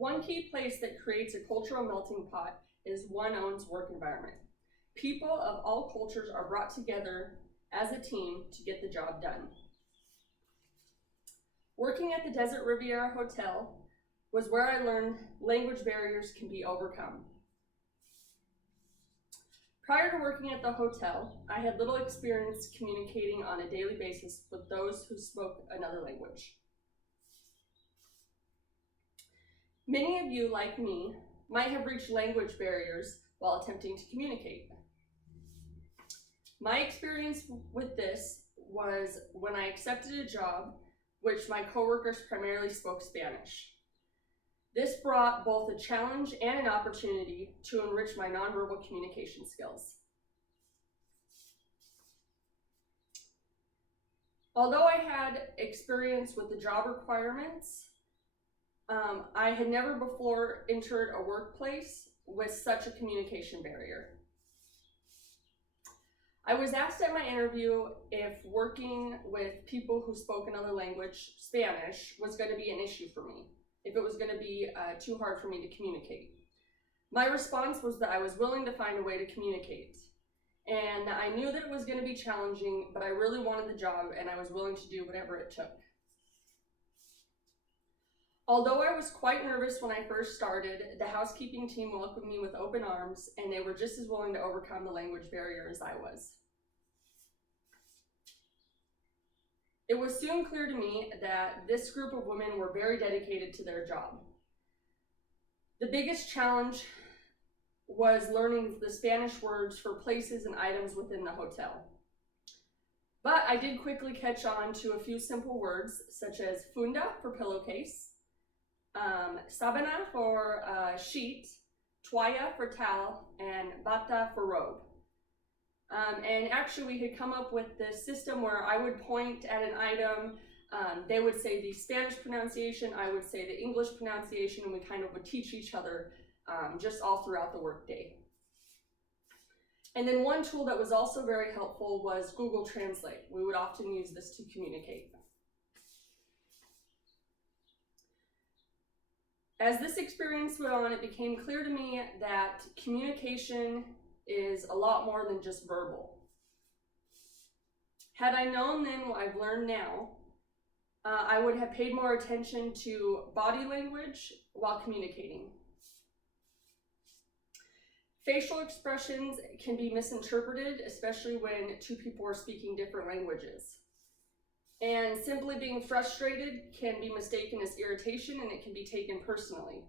One key place that creates a cultural melting pot is one's own work environment. People of all cultures are brought together as a team to get the job done. Working at the Desert Riviera Hotel was where I learned language barriers can be overcome. Prior to working at the hotel, I had little experience communicating on a daily basis with those who spoke another language. Many of you, like me, might have reached language barriers while attempting to communicate. My experience with this was when I accepted a job which my coworkers primarily spoke Spanish. This brought both a challenge and an opportunity to enrich my nonverbal communication skills. Although I had experience with the job requirements, I had never before entered a workplace with such a communication barrier. I was asked at my interview if working with people who spoke another language, Spanish, was going to be an issue for me, if it was going to be too hard for me to communicate. My response was that I was willing to find a way to communicate, and I knew that it was going to be challenging, but I really wanted the job and I was willing to do whatever it took. Although I was quite nervous when I first started, the housekeeping team welcomed me with open arms, and they were just as willing to overcome the language barrier as I was. It was soon clear to me that this group of women were very dedicated to their job. The biggest challenge was learning the Spanish words for places and items within the hotel. But I did quickly catch on to a few simple words, such as funda for pillowcase, sabana for sheet, toalla for towel, and bata for robe. And actually we had come up with this system where I would point at an item, they would say the Spanish pronunciation, I would say the English pronunciation, and we kind of would teach each other just all throughout the workday. And then one tool that was also very helpful was Google Translate. We would often use this to communicate. As this experience went on, it became clear to me that communication is a lot more than just verbal. Had I known then what I've learned now, I would have paid more attention to body language while communicating. Facial expressions can be misinterpreted, especially when two people are speaking different languages. And simply being frustrated can be mistaken as irritation, and it can be taken personally.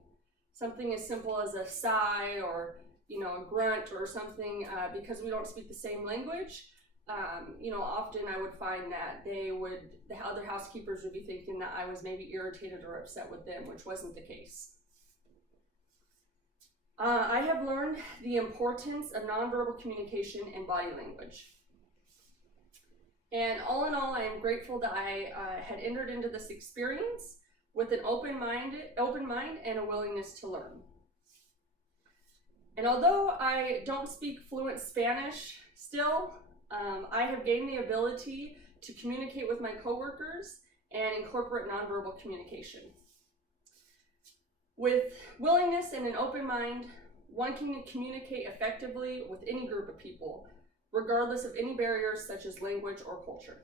Something as simple as a sigh or a grunt or something, because we don't speak the same language, often I would find that the other housekeepers would be thinking that I was maybe irritated or upset with them, which wasn't the case. I have learned the importance of nonverbal communication and body language. And all in all, I am grateful that I had entered into this experience with an open mind and a willingness to learn. And although I don't speak fluent Spanish still, I have gained the ability to communicate with my coworkers and incorporate nonverbal communication. With willingness and an open mind, one can communicate effectively with any group of people, regardless of any barriers such as language or culture.